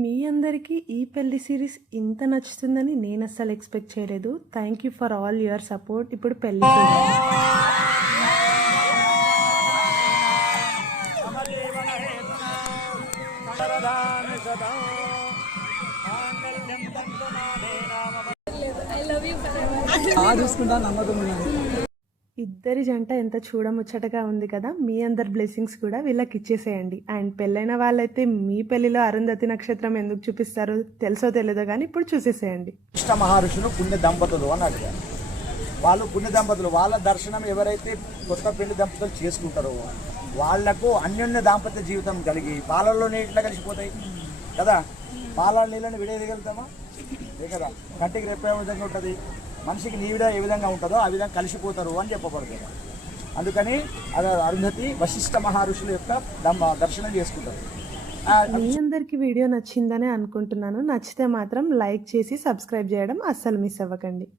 మీ అందరికీ ఈ పెళ్లి సిరీస్ ఇంత నచ్చుతుందని నేను అస్సలు ఎక్స్పెక్ట్ చేయలేదు. Thank you for all your support. ఇప్పుడు పెళ్లి ఇద్దరి జంట ఎంత చూడముచ్చటగా ఉంది కదా. మీ అందరి బ్లెస్సింగ్స్ కూడా వీళ్ళకి ఇచ్చేసేయండి. అండ్ పెళ్ళైన వాళ్ళైతే మీ పెళ్లిలో అరుంధతి నక్షత్రం ఎందుకు చూపిస్తారో తెలుసో తెలియదో కానీ ఇప్పుడు చూసేసేయండి. ఇష్ట మహర్షులు పుణ్య దంపతులు అని అడిగారు. వాళ్ళు పుణ్య దంపతులు, వాళ్ళ దర్శనం ఎవరైతే కొత్త పెళ్లి దంపతులు చేసుకుంటారో వాళ్లకు అన్యోన్య దాంపత్య జీవితం కలిగి పాలల్లోనే ఇట్లా కలిసిపోతాయి కదా. పాల నీళ్ళని విడేయగలుగుతామా? అదే కదా. కంటికి రెప్పే విధంగా ఉంటుంది, మనిషికి నీవిడ ఏ విధంగా ఉంటుందో ఆ విధంగా కలిసిపోతారు అని చెప్పబడుతుంది. అందుకని అరుంధతి వశిష్ఠ మహర్షుల యొక్క దర్శనం చేసుకుంటారు. మీ అందరికీ వీడియో నచ్చిందనే అనుకుంటున్నాను. నచ్చితే మాత్రం లైక్ చేసి సబ్స్క్రైబ్ చేయడం అస్సలు మిస్ అవ్వకండి.